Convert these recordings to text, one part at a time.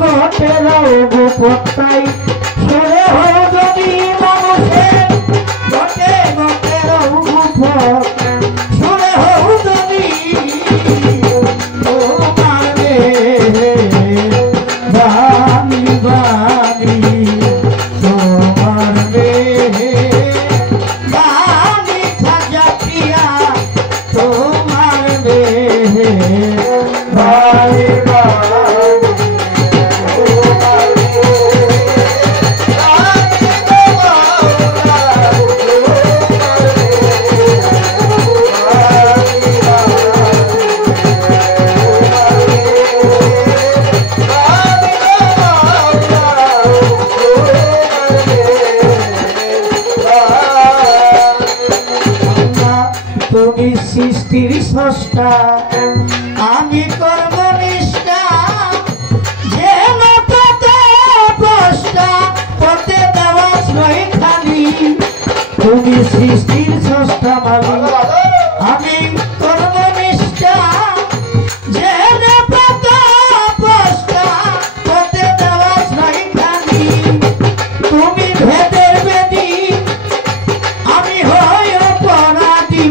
জগতেরও গোপতাই সরে হও যদি মানুষের জগতেরও গোপত সরে হও যদি তোমার বাণী বাণী তোমার বাণী খাজা পিয়া তোমার বাণী তুমি সৃষ্টির স্রষ্টা আমি কর্মনিষ্ঠা যে মততে প্রষ্টা পথে দেওয়া শ্রয় খালি তুমি সৃষ্টির স্রষ্টা মালিক আমি কর্মনিষ্ঠা যে মততে প্রষ্টা পথে দেওয়া শ্রয় খালি তুমি ভেদের বেদী আমি হই অপরাধী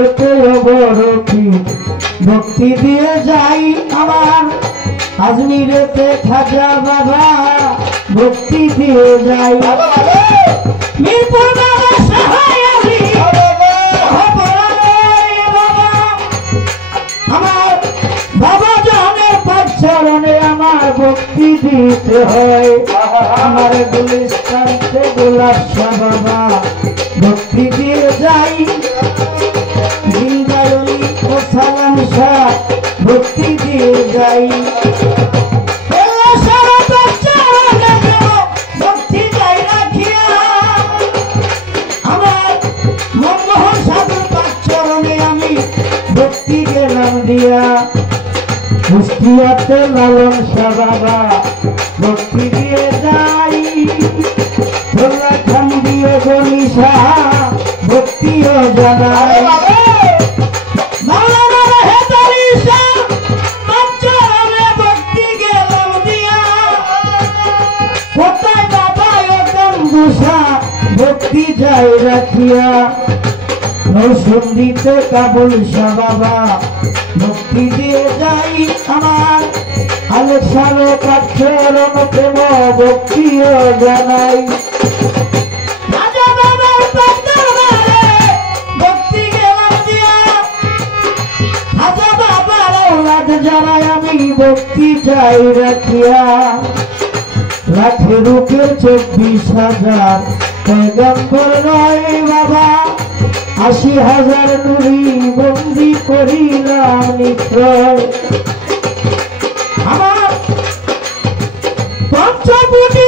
এতে অবরতি ভক্তি দিয়ে যাই আমার আজমিরেতে খাজা বাবা ভক্তি দিয়ে যাই মিরপুর বাবা সহায় আমি আমার বাবা জানের চরণে আমার ভক্তি দিতে হয় আমার গুলিস্তান সে গোলাপ শাহ বাবা ভক্তি দিয়ে যাই জিন্দায়নি ও সালাম শাহ ভক্তি দিয়ে যাই ভক্তি যাই রাখিয়া আমার মনমোহন সাধুর পাঁচ চরণে আমি ভক্তি গেলাম দিয়া কুষ্টিয়াতে লালন শাহ বাবা ভক্তি দিয়ে যাই তোলা খান দিয়ে গনি শাহ ভক্তিও জানাই কোথায় বাবা ভক্তি যাই রাখিয়া নৌসন্দিতে কাবুল শাহ বাবা ভক্তি দিয়ে যাই আমার আলেকসালে কাঠেরণ প্রেম ভক্তিও জানাই ভক্তি গেলাম দিয়া খাজা বাবার ঔলাদ যারাই আমি ভক্তি যাই রাখিয়া লাখের উপরে 24,000 পয়গম্বর নয় বাবা 80,000 নুরি বন্দি করিলাম নিশ্চয় আমার পঞ্চবুটি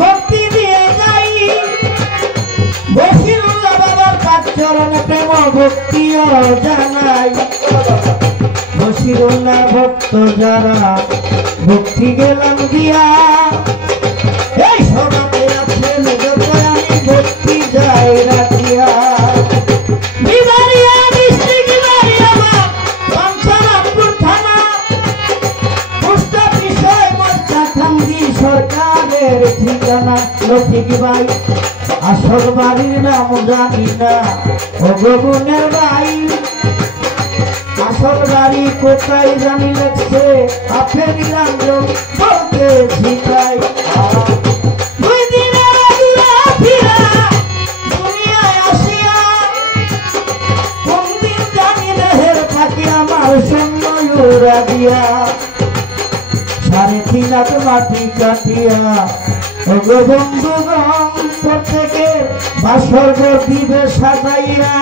ভক্তি দিয়ে যাই বশিরুল্লাহ বাবার পাঁচ চরণে প্রেম ভক্তিও জানাই বশিরুল্লাহ ভক্ত যারা ভক্তি গেলাম দিয়া এই সবাতে আছেন যত আমি ভক্তি যাই রাখিয়া বিবারিয়া ডিস্ট্রিক্ট বিবারিয়া পঞ্চারামপুর থানা পোস্ট অফিসের মোর্চা থান্দি সরকারের ঠিকানা লতিক ভাই আসল বাড়ির নাম জানি না ও গগুনের ভাই আসল বাড়ি কোথায় জানি লাগছে আপনি নিরঞ্জন বলতে শিখাই দুই দিনের ফিরা দুনিয়ায় আসিয়া কোন দিন জানি দেহের থাকি আমার সৈন্য উড়া দিয়া 3.5 লাখ মাটি কাটিয়া ও গো বন্ধুগণ প্রত্যেকের বাসর দিবে সাজাইয়া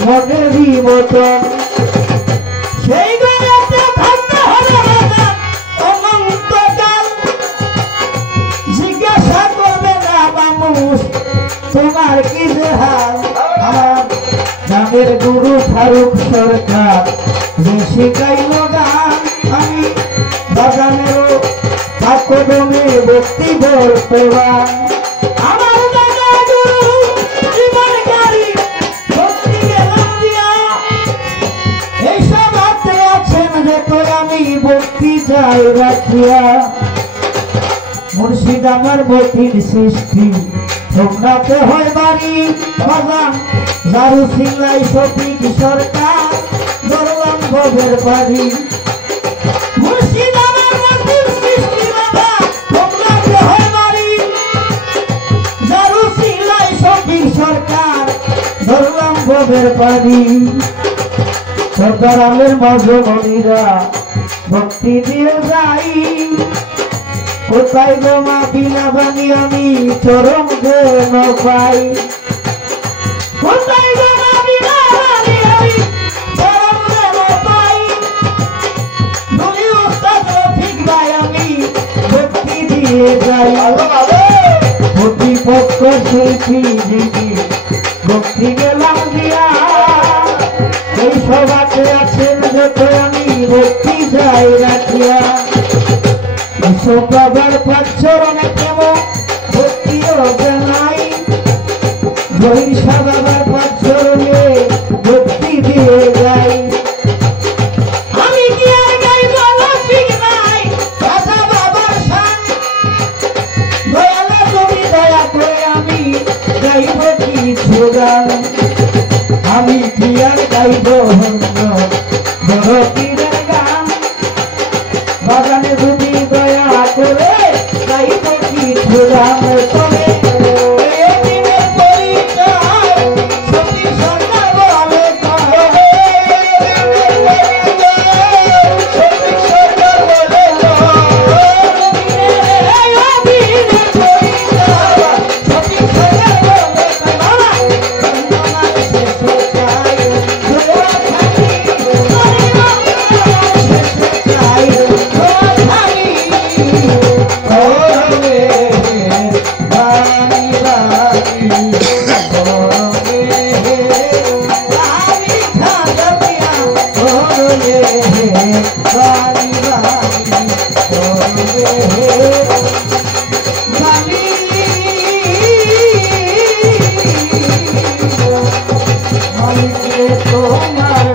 মনেরই মতন সেই ঘরেতে থাকতে হবে অনন্তকাল জিজ্ঞাসা করবে না মানুষ তোমার কি যে হাল আমার গ্রামের গুরু ফারুক সরকার যে শিখাইল গান আমি বাগানেরও কাকদমে ভক্তি বর্তমান আমার দাদা গুরু জীবনকারী ভক্তি গেলাম দিয়া এইসব হাতে আছেন যত আমি ভক্তি যাই রাখিয়া মুর্শিদ আমার মতির সৃষ্টি সোমনাথে হয় বাড়ি বাগান ঝাড়ু সিংলাই সঠিক সরকার দরলাম গবের বাড়ি মুর্শিদ আমার মতির সৃষ্টি বাবা সোমনাথে হয় বাড়ি ঝাড়ু সিংলাই সঠিক সরকার দরলাম গবের বাড়ি সরকার আলের মজমনিরা ভক্তি দিয়ে যাই কোথায় গোমা বিনা বানি আমি চরম গেন পাই কোথায় গোমা বিনা বানি আমি চরম গেন পাই বলি উস্তাদ রফিক ভাই আমি ভক্তি দিয়ে যাই প্রতিপক্ষ শিল্পী দিদি ভক্তি গেলাম দিয়া এই সবাতে আছেন যত আমি ভক্তি যাই রাখিয়া বাবার পাঁচ চরণে প্রেম ভক্তিও জানাই বহিষা বাবার পাঁচ চরণে ভক্তি দিয়ে যাই আমি কি আর গাইব লফিক নাই রাজা বাবার শান দয়ালা তুমি দয়া করে আমি গাইব কিছু গান আমি কি আর গাইব বড় পীরের গান বাগানে যদি দয়া করে গাইব কিছু গান তবে তোমার